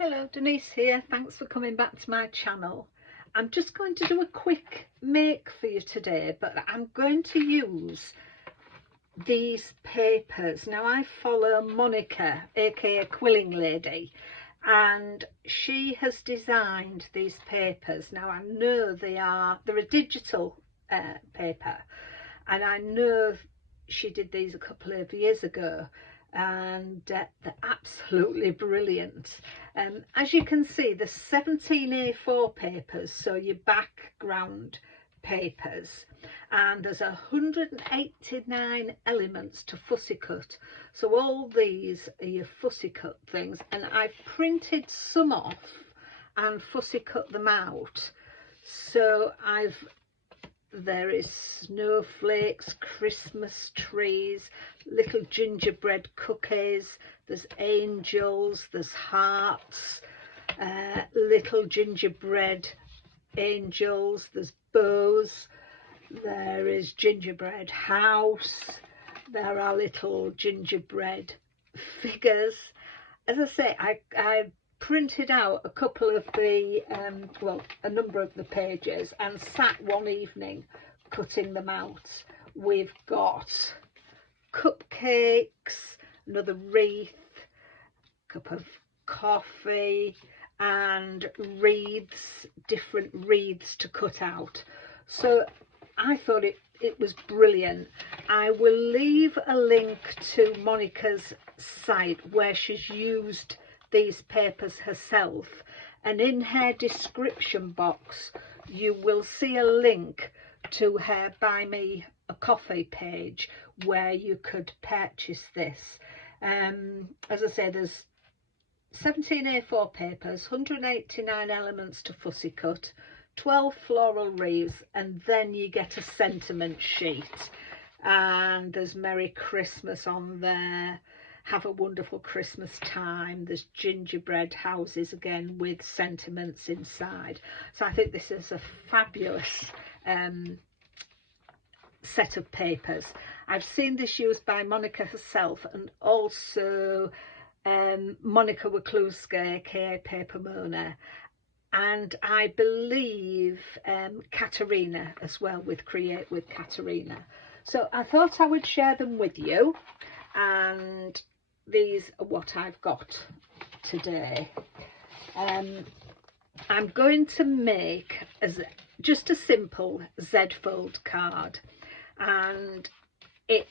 Hello, Denise here. Thanks for coming back to my channel. I'm just going to do a quick make for you today, but I'm going to use these papers. Now I follow Monika, aka Quilling Lady, and she has designed these papers. Now I know they're a digital paper, and I know she did these a couple of years ago, and they're absolutely brilliant. As you can see, the 17 A4 papers, so your background papers, and there's 189 elements to fussy cut, so all these are your fussy cut things, and I've printed some off and fussy cut them out. So there is snowflakes, Christmas trees, little gingerbread cookies, there's angels, there's hearts, little gingerbread angels, there's bows, there is gingerbread house, there are little gingerbread figures. As I say, I printed out a couple of the a number of the pages and sat one evening cutting them out. We've got cupcakes, another wreath, cup of coffee, and wreaths, different wreaths to cut out. So I thought it was brilliant. I will leave a link to Monika's site where she's used these papers herself, and in her description box you will see a link to her Buy Me a Coffee page where you could purchase this. As I say, there's 17 A4 papers, 189 elements to fussy cut, 12 floral wreaths, and then you get a sentiment sheet, and there's Merry Christmas on there, have a wonderful Christmas time, there's gingerbread houses again with sentiments inside. So I think this is a fabulous set of papers. I've seen this used by Monika herself, and also Monika Wachluska, aka Paper Mona, and I believe Katerina as well, with Create with Katerina. So I thought I would share them with you, and these are what I've got today. I'm going to make just a simple Z-fold card, and I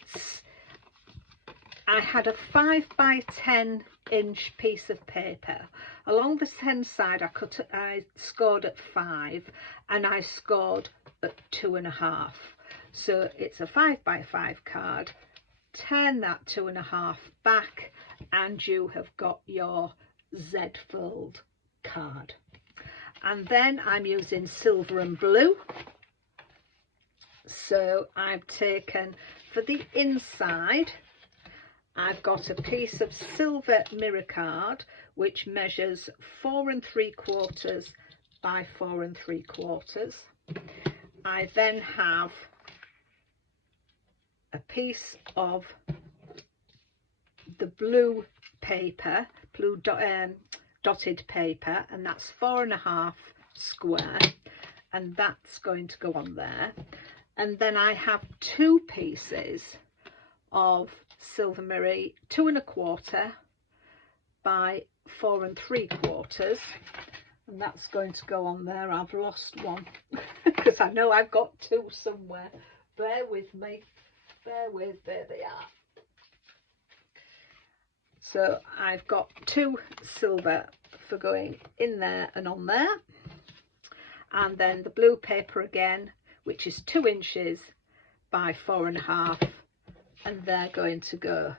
had a 5 by 10 inch piece of paper. Along the 10 side I scored at 5, and I scored at 2.5. So it's a 5 by 5 card. Turn that 2.5 back and you have got your Z-fold card. And then I'm using silver and blue. So I've taken, for the inside, I've got a piece of silver mirror card which measures 4 3/4 by 4 3/4. I then have a piece of the blue paper, dotted paper, and that's 4.5 square, and that's going to go on there. And then I have 2 pieces of silver mirror, 2 1/4 by 4 3/4, and that's going to go on there. I've lost one because I know I've got 2 somewhere. Bear with me, bear with, there they are. So I've got 2 silver for going in there and on there, and then the blue paper again, which is 2 inches by 4.5, and they're going to go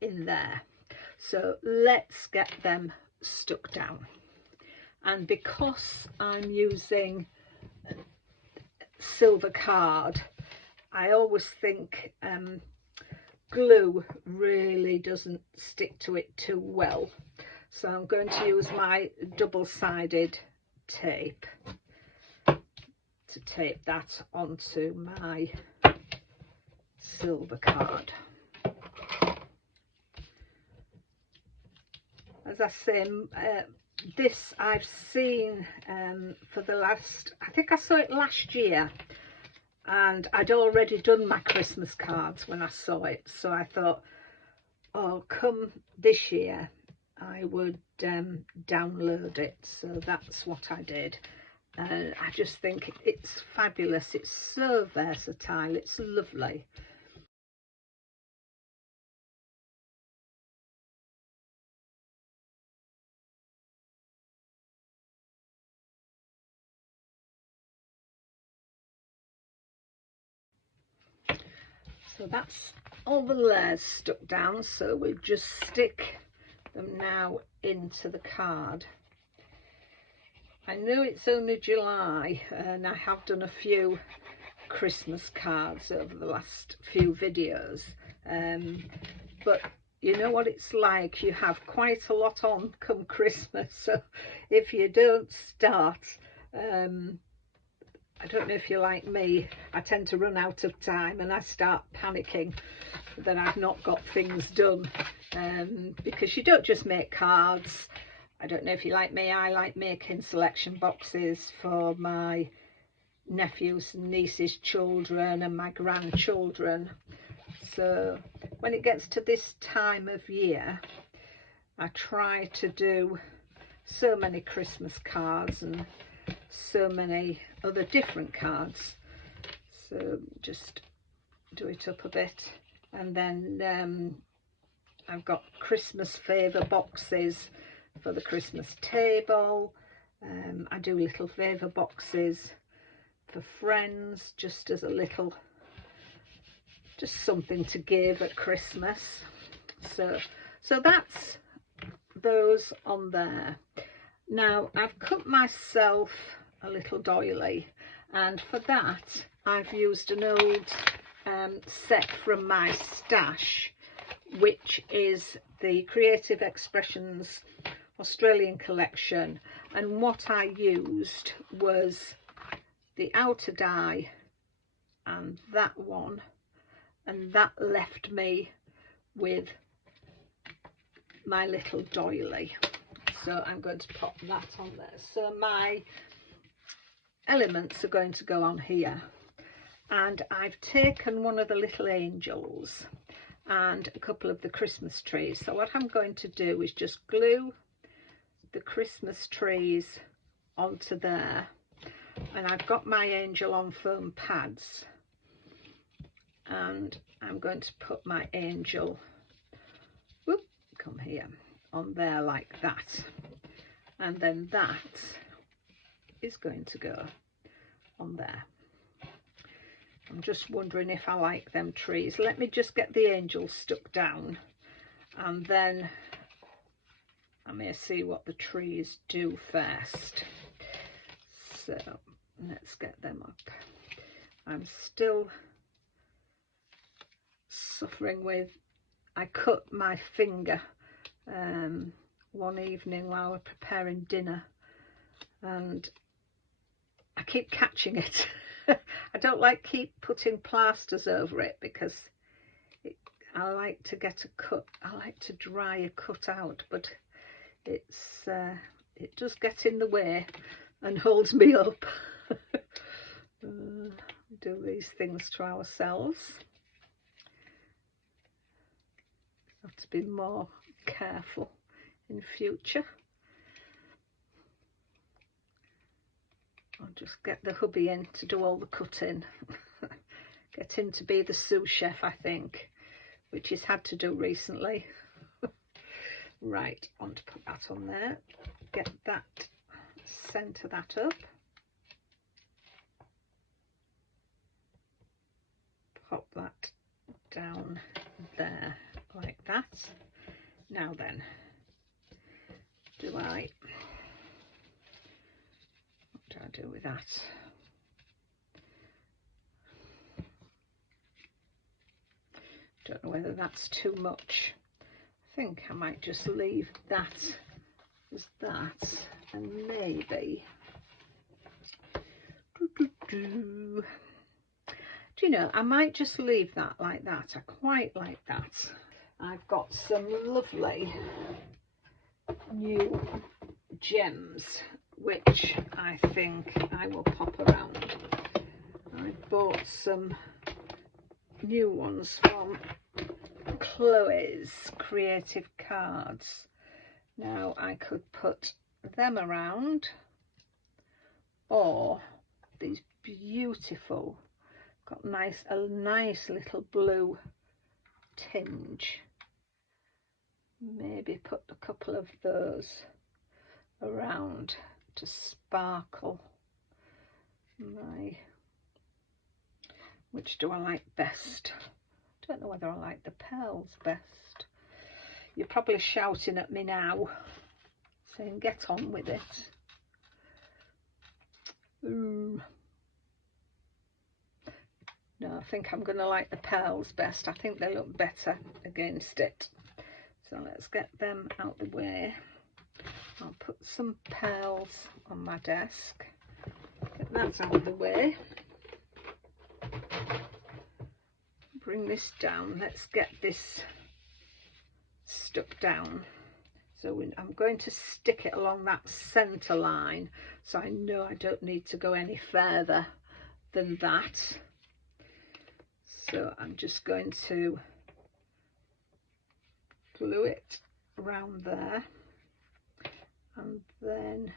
in there. So let's get them stuck down. And because I'm using silver card, I always think glue really doesn't stick to it too well, so I'm going to use my double-sided tape to tape that onto my silver card. as I say, this I've seen for the last, I think I saw it last year, and I'd already done my Christmas cards when I saw it, so I thought, oh, come this year I would download it. So that's what I did. I just think it's fabulous. It's so versatile. It's lovely. So that's all the layers stuck down, so we'll just stick them now into the card. I know it's only July and I have done a few Christmas cards over the last few videos, but you know what it's like, you have quite a lot on come Christmas, so if you don't start, I don't know if you're like me, I tend to run out of time and I start panicking that I've not got things done, because you don't just make cards. I don't know if you're like me, I like making selection boxes for my nephews and nieces' children and my grandchildren. So when it gets to this time of year, I try to do so many Christmas cards and so many other different cards. So just do it up a bit, and then I've got Christmas favour boxes for the Christmas table. I do little favour boxes for friends, just as a little, just something to give at Christmas. So that's those on there. Now I've cut myself a little doily, and for that I've used an old set from my stash, which is the Creative Expressions Australian collection, and what I used was the outer die and that one, and that left me with my little doily. So I'm going to pop that on there. So my elements are going to go on here, and I've taken one of the little angels and a couple of the Christmas trees. So what I'm going to do is just glue the Christmas trees onto there, and I've got my angel on foam pads, and I'm going to put my angel, whoop, come here, on there like that, and then that is going to go on there. I'm just wondering if I like them trees. Let me just get the angels stuck down, and then I may see what the trees do first. So let's get them up. I'm still suffering with, I cut my finger one evening while we're preparing dinner, and I keep catching it. I don't like keep putting plasters over it, because I like to get a cut, I like to dry a cut out, but it's it does get in the way and holds me up. Do these things to ourselves. Have to be more careful in future. I'll just get the hubby in to do all the cutting. Get him to be the sous chef, I think, which he's had to do recently. Right, I want to put that on there. Get that, centre that up. Pop that down there like that. Now then, what do I do with that? Don't know whether that's too much. I think I might just leave that as that, and maybe do you know, I might just leave that like that. I quite like that. I've got some lovely new gems, which I think I will pop around. I bought some new ones from Chloe's Creative Cards. Now I could put them around, or these beautiful, got a nice little blue tinge. Maybe put a couple of those around to sparkle which do I like best? Don't know whether I like the pearls best. You're probably shouting at me now saying get on with it. No, I think I'm going to like the pearls best. I think they look better against it. So let's get them out the way. I'll put some pearls on my desk. Get that out of the way. Bring this down. Let's get this stuck down. So I'm going to stick it along that centre line, so I know I don't need to go any further than that. So I'm just going to glue it around there, and then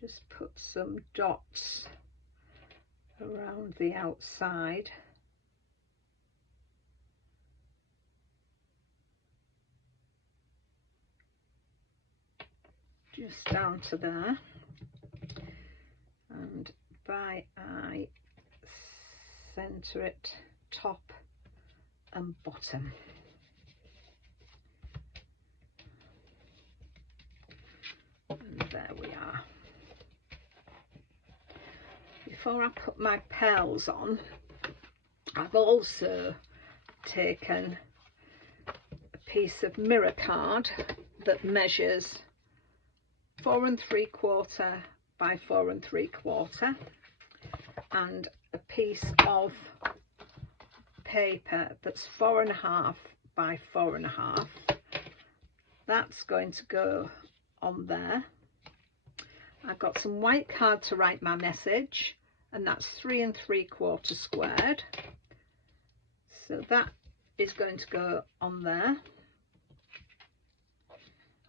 just put some dots around the outside. Just down to there, and by eye centre it top and bottom. And there we are. Before I put my pearls on, I've also taken a piece of mirror card that measures 4 3/4 by 4 3/4, and a piece of paper that's 4 1/2 by 4 1/2. That's going to go on there. I've got some white card to write my message, and that's 3 3/4 squared. So that is going to go on there.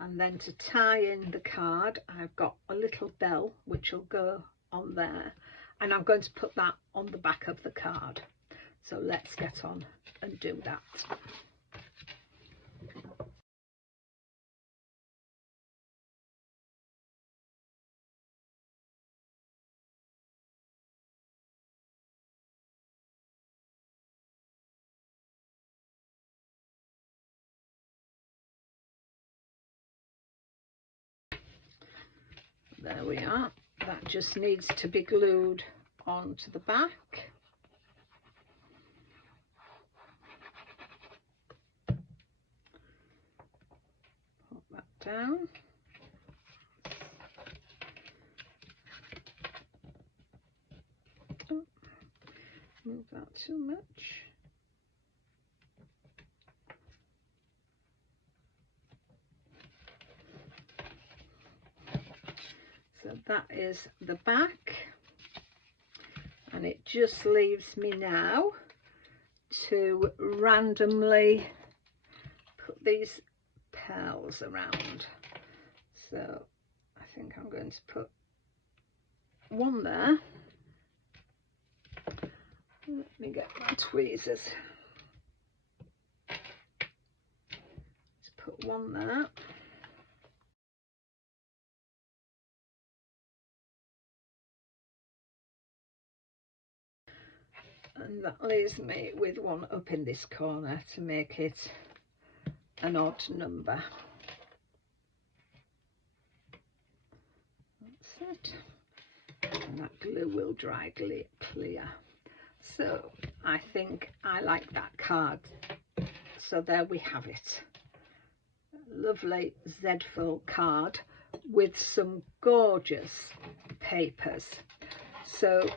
And then to tie in the card, I've got a little bell which will go on there, and I'm going to put that on the back of the card. So let's get on and do that. There we are. That just needs to be glued onto the back. Put that down. Oh, move that too much. So that is the back, and it just leaves me now to randomly put these pearls around. So I think I'm going to put one there. Let me get my tweezers. Let's put one there. And that leaves me with one up in this corner to make it an odd number. That's it. And that glue will dry clear. So I think I like that card. So there we have it. A lovely Z-fold card with some gorgeous papers. So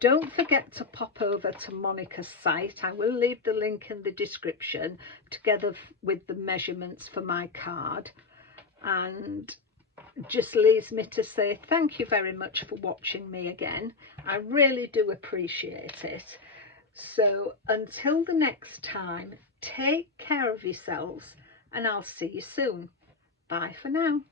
don't forget to pop over to Monika's site. I will leave the link in the description together with the measurements for my card. And just leaves me to say thank you very much for watching me again. I really do appreciate it. So until the next time, take care of yourselves and I'll see you soon. Bye for now.